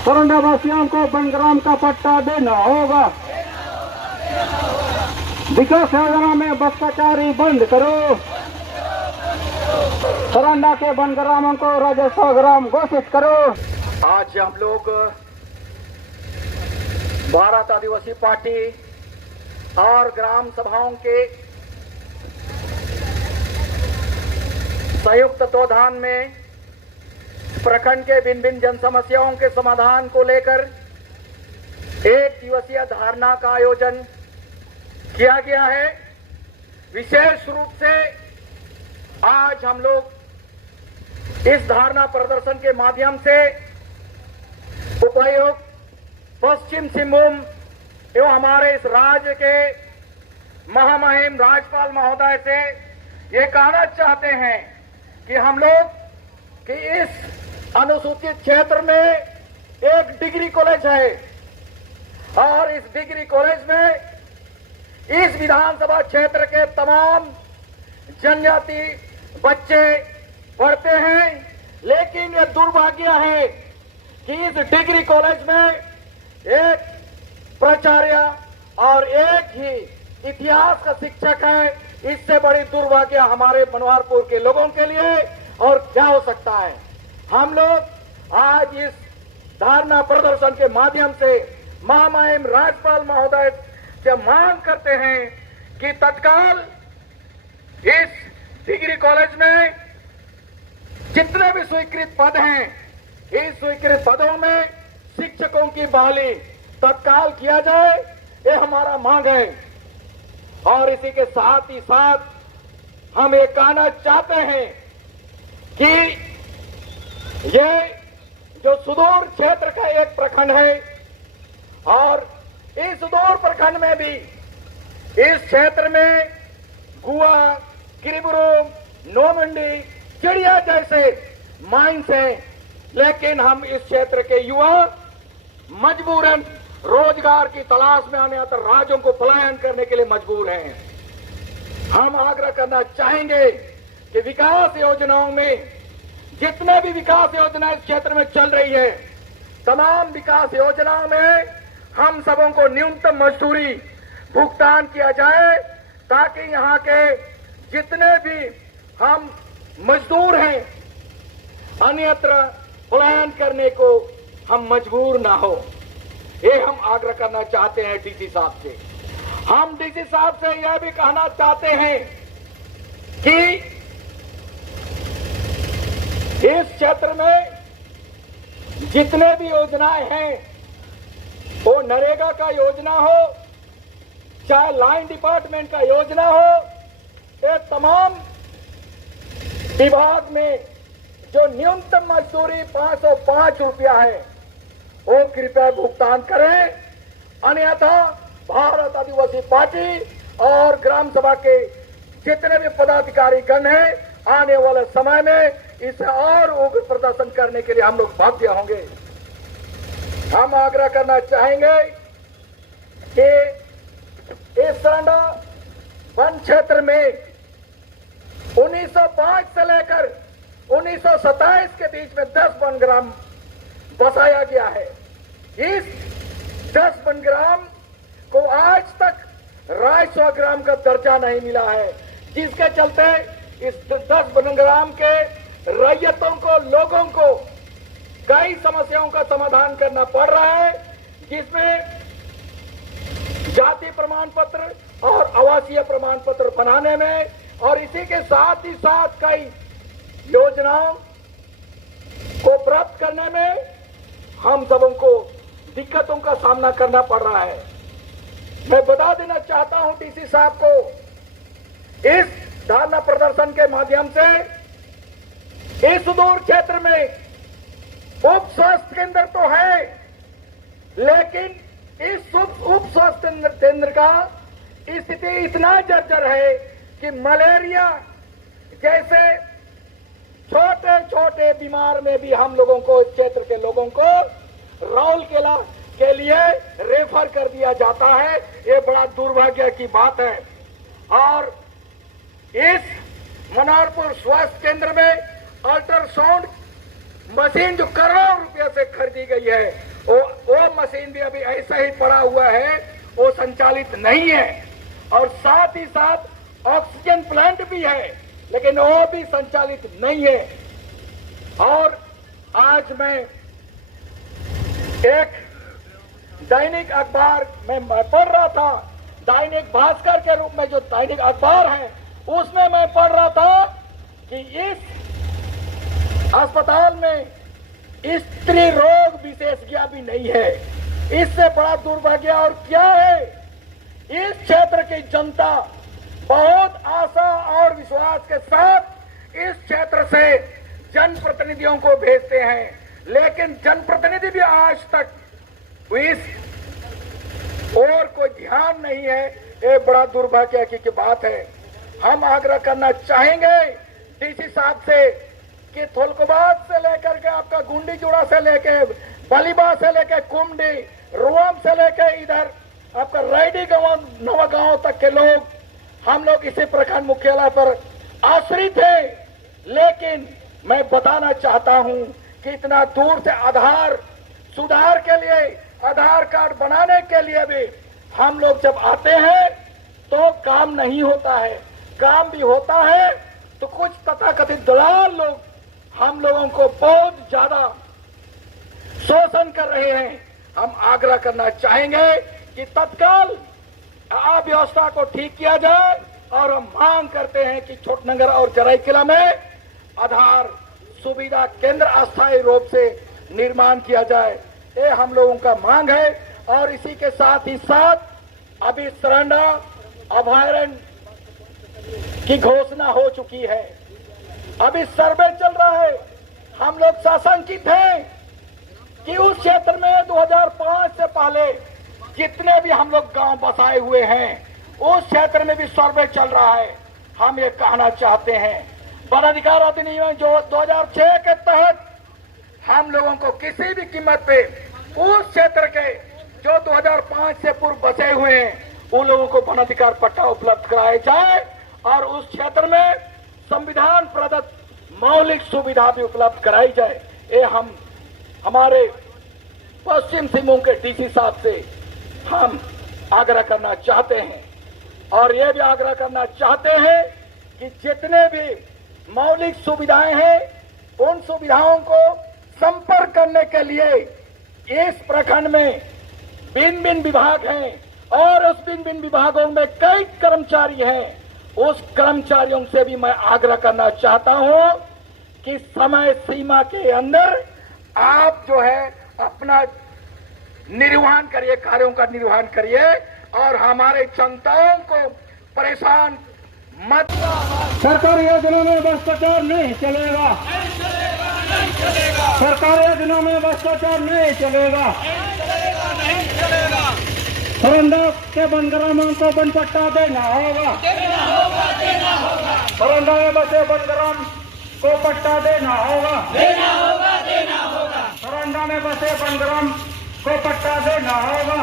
सरंडा वासियों को बनग्राम का पट्टा देना होगा। विकास योजना में भ्रष्टाचारी बंद करो। सरंडा के बनग्रामों को राजस्व ग्राम घोषित करो। आज हम लोग भारत आदिवासी पार्टी और ग्राम सभाओं के संयुक्त तत्वाधान में प्रखंड के भिन्न भिन्न जन समस्याओं के समाधान को लेकर एक दिवसीय धारणा का आयोजन किया गया है। विशेष रूप से आज हम लोग इस धारणा प्रदर्शन के माध्यम से उपायुक्त पश्चिम सिंहभूम एवं हमारे इस राज्य के महामहिम राज्यपाल महोदय से ये कहना चाहते हैं कि हम लोग कि इस अनुसूचित क्षेत्र में एक डिग्री कॉलेज है और इस डिग्री कॉलेज में इस विधानसभा क्षेत्र के तमाम जनजाति बच्चे पढ़ते हैं। लेकिन ये दुर्भाग्य है कि इस डिग्री कॉलेज में एक प्राचार्य और एक ही इतिहास का शिक्षक है। इससे बड़ी दुर्भाग्य हमारे बनवारपुर के लोगों के लिए और क्या हो सकता है। हम लोग आज इस धारणा प्रदर्शन के माध्यम से महामहिम राज्यपाल महोदय से मांग करते हैं कि तत्काल इस डिग्री कॉलेज में जितने भी स्वीकृत पद हैं, इस स्वीकृत पदों में शिक्षकों की बहाली तत्काल किया जाए, ये हमारा मांग है। और इसी के साथ ही साथ हम ये कहना चाहते हैं कि ये जो सुदूर क्षेत्र का एक प्रखंड है और इस सुदूर प्रखंड में भी इस क्षेत्र में गुआ, किरीबुरुम, नोमंडी, चिड़िया जैसे माइंस हैं। लेकिन हम इस क्षेत्र के युवा मजबूरन रोजगार की तलाश में अन्य राज्यों को पलायन करने के लिए मजबूर हैं। हम आग्रह करना चाहेंगे कि विकास योजनाओं में जितने भी विकास योजना इस क्षेत्र में चल रही है, तमाम विकास योजनाओं में हम सबों को न्यूनतम मजदूरी भुगतान किया जाए ताकि यहाँ के जितने भी हम मजदूर हैं अन्यत्र पलायन करने को हम मजबूर ना हो। ये हम आग्रह करना चाहते हैं डीसी साहब से। हम डीसी साहब से यह भी कहना चाहते हैं कि इस क्षेत्र में जितने भी योजनाएं हैं, वो नरेगा का योजना हो चाहे लाइन डिपार्टमेंट का योजना हो, ये तमाम विभाग में जो न्यूनतम मजदूरी 505 रुपया है वो कृपया भुगतान करें। अन्यथा भारत आदिवासी पार्टी और ग्राम सभा के जितने भी पदाधिकारी गण हैं आने वाले समय में इसे और उग्र प्रदर्शन करने के लिए हम लोग बाध्य होंगे। हम आग्रह करना चाहेंगे कि इस सरंडा वन क्षेत्र में 1905 से लेकर 1927 के बीच में 10 वनग्राम बसाया गया है। इस 10 वनग्राम को आज तक राजस्व ग्राम का दर्जा नहीं मिला है, जिसके चलते इस 10 वनग्राम के रैयतों को, लोगों को कई समस्याओं का समाधान करना पड़ रहा है, जिसमें जाति प्रमाण पत्र और आवासीय प्रमाण पत्र बनाने में और इसी के साथ ही साथ कई योजनाओं को प्राप्त करने में हम सबों को दिक्कतों का सामना करना पड़ रहा है। मैं बता देना चाहता हूं डीसी साहब को, इस धरना प्रदर्शन के माध्यम से इस सुदूर क्षेत्र में उप स्वास्थ्य केंद्र तो है, लेकिन इस उप स्वास्थ्य केंद्र का स्थिति इतना जर्जर है कि मलेरिया जैसे छोटे छोटे बीमार में भी हम लोगों को, इस क्षेत्र के लोगों को राउरकेला के लिए रेफर कर दिया जाता है। ये बड़ा दुर्भाग्य की बात है। और इस मनोहरपुर स्वास्थ्य केंद्र में अल्ट्रासाउंड मशीन जो करोड़ों रुपए से खरीदी गई है, मशीन भी अभी ऐसा ही पड़ा हुआ है, वो संचालित नहीं है। और साथ ही साथ ऑक्सीजन प्लांट भी है, लेकिन वो भी संचालित नहीं है। और आज मैं एक दैनिक अखबार में पढ़ रहा था, दैनिक भास्कर के रूप में जो दैनिक अखबार है, उसमें मैं पढ़ रहा था कि इस अस्पताल में स्त्री रोग विशेषज्ञ भी नहीं है। इससे बड़ा दुर्भाग्य और क्या है? इस क्षेत्र की जनता बहुत आशा और विश्वास के साथ इस क्षेत्र से जनप्रतिनिधियों को भेजते हैं, लेकिन जनप्रतिनिधि भी आज तक इस और कोई ध्यान नहीं है। ये बड़ा दुर्भाग्य की बात है। हम आग्रह करना चाहेंगे डीसी साहब से कि थोलकोबाद से लेकर के आपका गुंडी जोड़ा से लेके बलीबा से लेके कुमडी रुआम से लेके इधर आपका रायडी गांव नवागांव तक के लोग, हम लोग इसी प्रखंड मुख्यालय पर आश्रित है। लेकिन मैं बताना चाहता हूं कि इतना दूर से आधार सुधार के लिए, आधार कार्ड बनाने के लिए भी हम लोग जब आते हैं तो काम नहीं होता है। काम भी होता है तो कुछ तथाकथित दलाल लोग हम लोगों को बहुत ज्यादा शोषण कर रहे हैं। हम आग्रह करना चाहेंगे कि तत्काल अव्यवस्था को ठीक किया जाए और हम मांग करते हैं कि छोटनगर और जराईकिला में आधार सुविधा केंद्र अस्थायी रूप से निर्माण किया जाए। ये हम लोगों का मांग है। और इसी के साथ ही साथ अभी सरंडा अभयारण्य की घोषणा हो चुकी है, अभी सर्वे चल रहा है। हम लोग साशंकित हैं कि उस क्षेत्र में 2005 से पहले जितने भी हम लोग गांव बसाए हुए हैं, उस क्षेत्र में भी सर्वे चल रहा है। हम ये कहना चाहते हैं, वन अधिकार अधिनियम जो 2006 के तहत हम लोगों को किसी भी कीमत पे उस क्षेत्र के जो 2005 से पूर्व बसे हुए हैं, उन लोगों को वन अधिकार पट्टा उपलब्ध कराया जाए और उस क्षेत्र में संविधान प्रदत्त मौलिक सुविधा भी उपलब्ध कराई जाए। ये हम हमारे पश्चिम सिंहभूम के डीसी साहब से हम आग्रह करना चाहते हैं। और ये भी आग्रह करना चाहते हैं कि जितने भी मौलिक सुविधाएं हैं, उन सुविधाओं को संपर्क करने के लिए इस प्रखंड में भिन्न भिन्न विभाग हैं और उस भिन्न भिन्न विभागों में कई कर्मचारी हैं। उस कर्मचारियों से भी मैं आग्रह करना चाहता हूं कि समय सीमा के अंदर आप जो है अपना निर्वहन करिए, कार्यों का निर्वहन करिए और हमारे जनताओं को परेशान मत। सरकारी योजनाओं में भ्रष्टाचार नहीं चलेगा, सरकारी योजनाओं में भ्रष्टाचार नहीं चलेगा। सरंडा के बनग्रामों को बनपट्टा देना होगा, सरंडा में बसे बनग्राम को पट्टा देना होगा, सरंडा में बसे बनग्राम को पट्टा देना होगा।